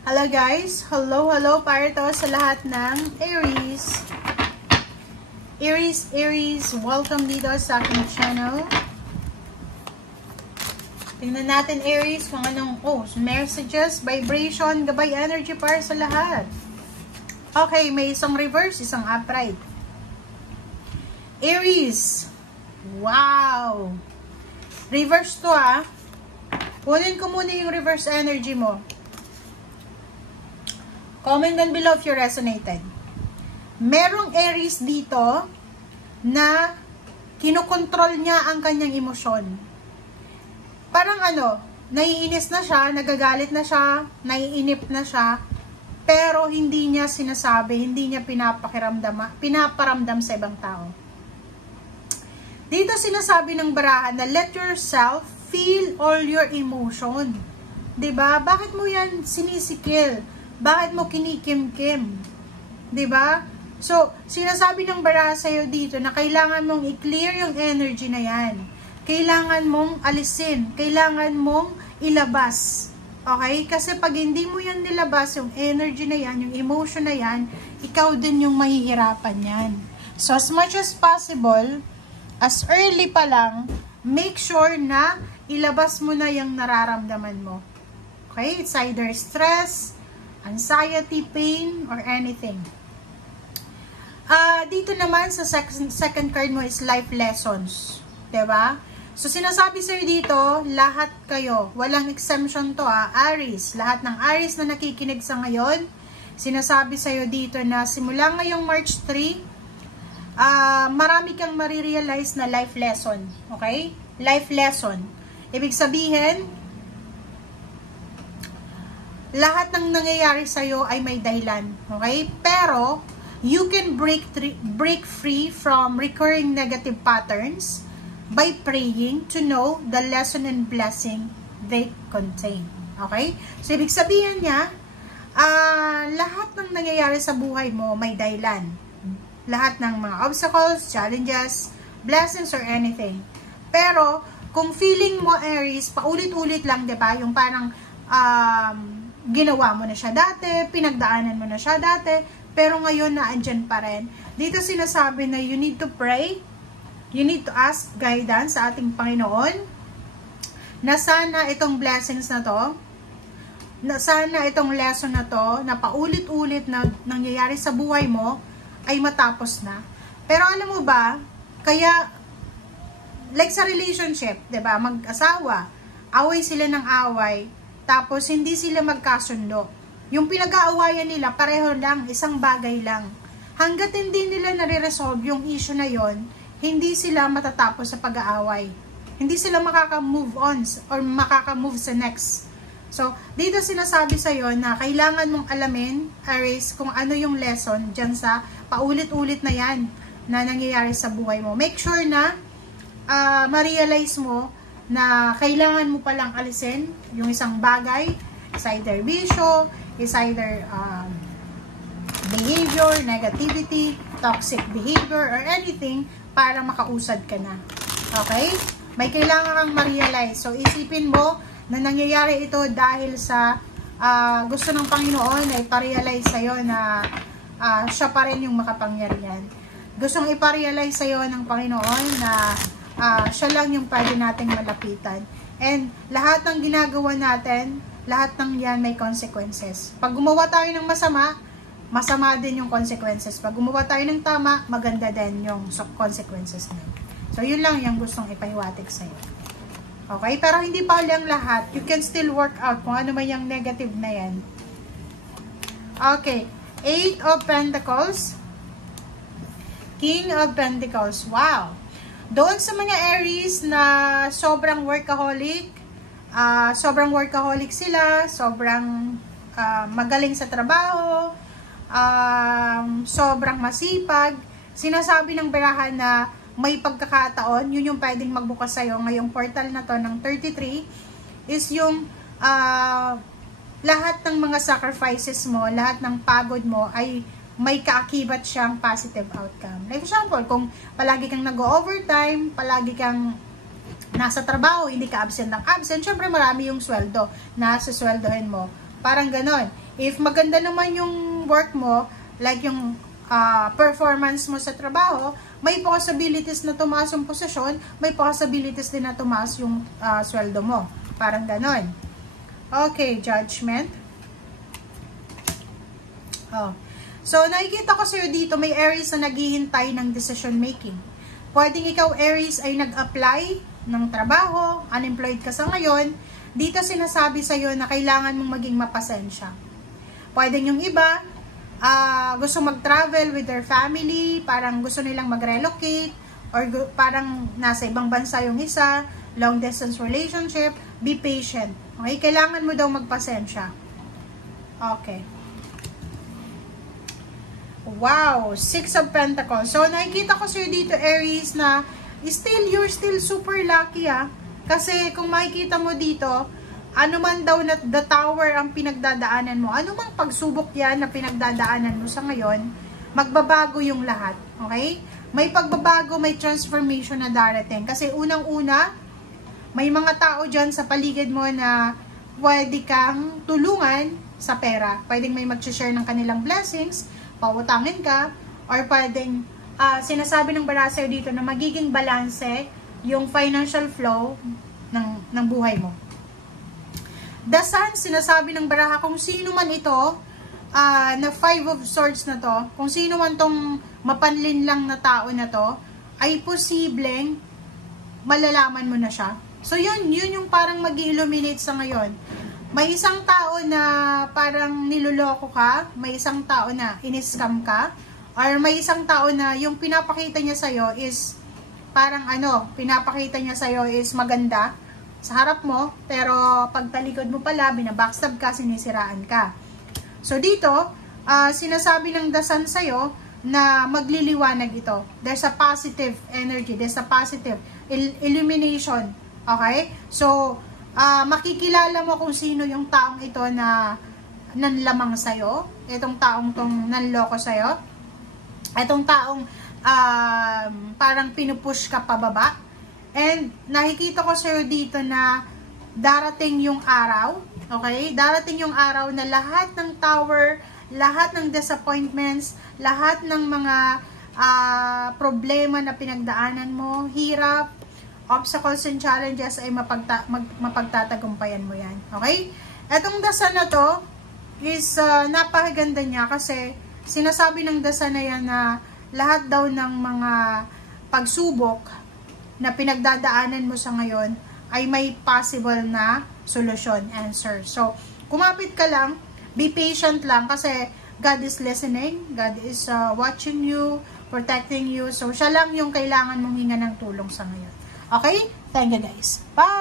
Hello guys! Hello para to sa lahat ng Aries. Aries, welcome dito sa aking channel. Tingnan natin Aries kung anong messages, vibration, gabay energy para sa lahat. Okay, may isang reverse, isang upright. Aries, wow! Reverse to Kunin ko muna yung reverse energy mo. Comment down below if you resonated. Merong Aries dito na kinokontrol niya ang kanyang emosyon. Parang naiinis na siya, nagagalit na siya, naiinip na siya, pero hindi niya sinasabi, hindi niya pinaparamdam sa ibang tao. Dito sinasabi ng barahan na let yourself feel all your emotion. 'Di ba? Bakit mo yan sinisikil? Bakit mo kinikimkim? 'Di ba? So, sinasabi ng baraha sa'yo dito na kailangan mong i-clear yung energy na yan. Kailangan mong alisin. Kailangan mong ilabas. Okay? Kasi pag hindi mo yan nilabas, yung energy na yan, yung emotion na yan, ikaw din yung mahihirapan yan. So, as much as possible, as early pa lang, make sure na ilabas mo na yung nararamdaman mo. Okay? It's either stress, anxiety, pain, or anything. Dito naman sa second card mo is life lessons. Diba? So, sinasabi sa'yo dito, lahat kayo, walang exemption to Aries. Lahat ng Aries na nakikinig sa ngayon, sinasabi sa'yo dito na simula ngayong March 3, marami kang marirealize na life lesson. Okay? Life lesson. Ibig sabihin, lahat ng nangyayari sa'yo ay may dahilan. Okay? Pero, you can break free from recurring negative patterns by praying to know the lesson and blessing they contain. Okay? So, ibig sabihin niya, lahat ng nangyayari sa buhay mo may dahilan. Lahat ng mga obstacles, challenges, blessings, or anything. Pero, kung feeling mo, Aries, paulit-ulit lang, diba? Yung parang, ginawa mo na siya dati, pinagdaanan mo na siya dati, pero ngayon naandyan pa rin. Dito sinasabi na you need to pray, you need to ask guidance sa ating Panginoon, na sana itong blessings na to, na sana itong lesson na to, na paulit-ulit na nangyayari sa buhay mo, ay matapos na. Pero alam mo ba, kaya, like sa relationship, diba, mag-asawa, away sila ng away, tapos hindi sila magkasundo. Yung pinag-aawayan nila, pareho lang, isang bagay lang. Hanggat hindi nila nare-resolve yung issue na yon, hindi sila matatapos sa pag-aaway. Hindi sila makaka-move on or makaka-move sa next. So, dito sinasabi sa'yo na kailangan mong alamin, Aries, kung ano yung lesson dyan sa paulit-ulit na yan na nangyayari sa buhay mo. Make sure na ma-realize mo na kailangan mo palang alisin yung isang bagay. It's either bisyo, it's either behavior, negativity, toxic behavior, or anything para makausad ka na. Okay? May kailangan kang ma-realize. So, isipin mo na nangyayari ito dahil sa gusto ng Panginoon na iparealize sa'yo na siya pa rin yung makapangyarihan. Gustong iparealize sa'yo ng Panginoon na siya lang yung pwede nating malapitan. And lahat ng ginagawa natin, lahat ng yan may consequences. Pag gumawa tayo ng masama, masama din yung consequences. Pag gumawa tayo ng tama, maganda din yung consequences na yun. So, yun lang yung gustong ipahiwatig sa'yo. Okay? Pero hindi pa lang lahat. You can still work out kung ano man yung negative na yan. Okay. 8 of Pentacles. King of Pentacles. Wow! Doon sa mga Aries na sobrang workaholic, sila, sobrang magaling sa trabaho, sobrang masipag, sinasabi ng barahan na may pagkakataon, yun yung pwedeng magbukas sa'yo ngayong portal na to ng 33, is yung lahat ng mga sacrifices mo, lahat ng pagod mo ay may kaakibat siyang positive outcome. Like example, kung palagi kang nag-overtime, palagi kang nasa trabaho, hindi ka absent ng absent, syempre marami yung sweldo na sasweldohin mo. Parang ganon. If maganda naman yung work mo, like yung performance mo sa trabaho, may possibilities na tumaas yung posisyon, may possibilities din na tumaas yung sweldo mo. Parang ganon. Okay, judgment. Oh. So, nakikita ko sa'yo dito, may Aries na naghihintay ng decision making. Pwedeng ikaw, Aries, ay nag-apply ng trabaho, unemployed ka sa ngayon, dito sinasabi sa'yo na kailangan mong maging mapasensya. Pwedeng yung iba, gusto mag-travel with their family, parang gusto nilang mag-relocate, or parang nasa ibang bansa yung isa, long distance relationship, be patient. Okay? Kailangan mo daw magpasensya. Okay. Wow, 6 of Pentacles. So, nakikita ko sa'yo dito, Aries, na you're still super lucky, Kasi, kung makikita mo dito, ano man daw na the tower ang pinagdadaanan mo, ano mang pagsubok yan na pinagdadaanan mo sa ngayon, magbabago yung lahat. Okay? May pagbabago, may transformation na darating. Kasi, unang-una, may mga tao dyan sa paligid mo na pwede kang tulungan sa pera. Pwedeng may mag-share ng kanilang blessings, pautangin ka, or pwedeng sinasabi ng bara sa'yo dito na magiging balanse yung financial flow ng buhay mo. The Sun, sinasabi ng baraha, kung sino man ito, na 5 of Swords na to, kung sino man tong mapanlin lang na tao na to, ay posibleng malalaman mo na siya. So yun yung parang mag-illuminate sa ngayon. May isang tao na parang niloloko ka, may isang tao na in-scam ka, or may isang tao na yung pinapakita niya sa'yo is parang pinapakita niya sa'yo is maganda sa harap mo, pero pagtalikod mo pala, binabackstab ka, sinisiraan ka. So dito, sinasabi ng The Sun sa'yo na magliliwanag ito. There's a positive energy, there's a positive illumination. Okay? So, makikilala mo kung sino yung taong ito na nanlamang sa'yo, itong taong tong nanloko sa'yo, itong taong parang pinupush ka pababa. And nakikita ko sa'yo dito na darating yung araw, okay? Darating yung araw na lahat ng tower, lahat ng disappointments, lahat ng mga problema na pinagdaanan mo, hirap, obstacles and challenges ay mapagtatagumpayan mo yan. Okay? Etong The Sun na to is napakaganda niya kasi sinasabi ng The Sun na yan na lahat daw ng mga pagsubok na pinagdadaanan mo sa ngayon ay may possible na solusyon, answer. So, kumapit ka lang, be patient lang kasi God is listening, God is watching you, protecting you. So, siya lang yung kailangan mong hinga ng tulong sa ngayon. Okay? Thank you guys. Bye!